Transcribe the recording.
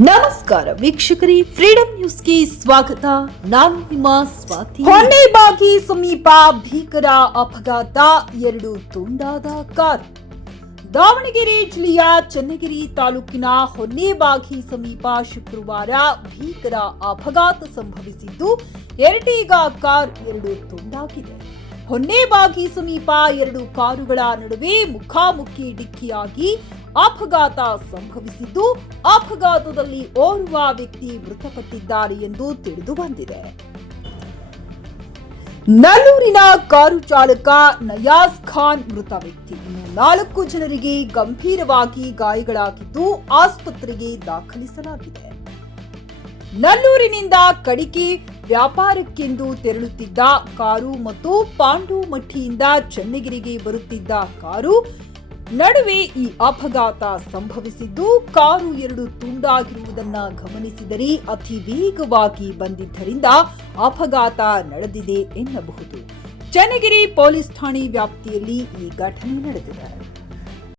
ನಮಸ್ಕಾರ ವೀಕ್ಷಕರೇ ಫ್ರೀಡಂ ನ್ಯೂಸ್ಗೆ ಸ್ವಾಗತ. ನಾನು ನಿಮ್ಮ ಸ್ವಾತಿ. ಹೊನ್ನೆಬಾಗಿ ಸಮೀಪ ಭೀಕರ ಅಪಘಾತ, ಎರಡು ತುಂಡಾದ ಕಾರು. ದಾವಣಗೆರೆ ಜಿಲ್ಲೆಯ ಚನ್ನಗಿರಿ ತಾಲೂಕಿನ ಹೊನ್ನೆಬಾಗಿ ಸಮೀಪ ಶುಕ್ರವಾರ ಭೀಕರ ಅಪಘಾತ ಸಂಭವಿಸಿದ್ದು, ಎರಡೀಗ ಕಾರ್ ಎರಡು ತುಂಡಾಗಿದೆ. ಹೊನ್ನೆಬಾಗಿ ಸಮೀಪ ಎರಡು ಕಾರುಗಳ ನಡುವೆ ಮುಖಾಮುಖಿ ಡಿಕ್ಕಿಯಾಗಿ ಅಪಘಾತ ಸಂಭವಿಸಿದ್ದು ಅಪಘಾತದಲ್ಲಿ ಓರ್ವ ವ್ಯಕ್ತಿ ಮೃತಪಟ್ಟಿದ್ದಾರೆ ಎಂದು ತಿಳಿದು ಬಂದಿದೆ. ನಲ್ಲೂರಿನ ಕಾರು ಚಾಲಕ ನಯಾಜ್ ಖಾನ್ ಮೃತ ವ್ಯಕ್ತಿ. ನಾಲ್ಕು ಜನರಿಗೆ ಗಂಭೀರವಾಗಿ ಗಾಯಗಳಾಗಿದ್ದು ಆಸ್ಪತ್ರೆಗೆ ದಾಖಲಿಸಲಾಗಿದೆ. ನಲ್ಲೂರಿನಿಂದ ಕಡಿಕೆ ವ್ಯಾಪಾರಕ್ಕೆಂದು ತೆರಳುತ್ತಿದ್ದ ಕಾರು ಮತ್ತು ಪಾಂಡು ಮಠಿಯಿಂದ ಚನ್ನಗಿರಿಗೆ ಬರುತ್ತಿದ್ದ ಕಾರು ನಡುವೆ ಈ ಅಪಘಾತ ಸಂಭವಿಸಿದ್ದು, ಕಾರು ಎರಡು ತುಂಡಾಗಿರುವುದನ್ನ ಗಮನಿಸಿದರೆ ಅತಿ ವೇಗವಾಗಿ ಬಂದಿದ್ದರಿಂದ ಅಪಘಾತ ನಡೆದಿದೆ ಎನ್ನಬಹುದು. ಚನ್ನಗಿರಿ ಪೊಲೀಸ್ ಠಾಣೆ ವ್ಯಾಪ್ತಿಯಲ್ಲಿ ಈ ಘಟನೆ ನಡೆದಿದೆ.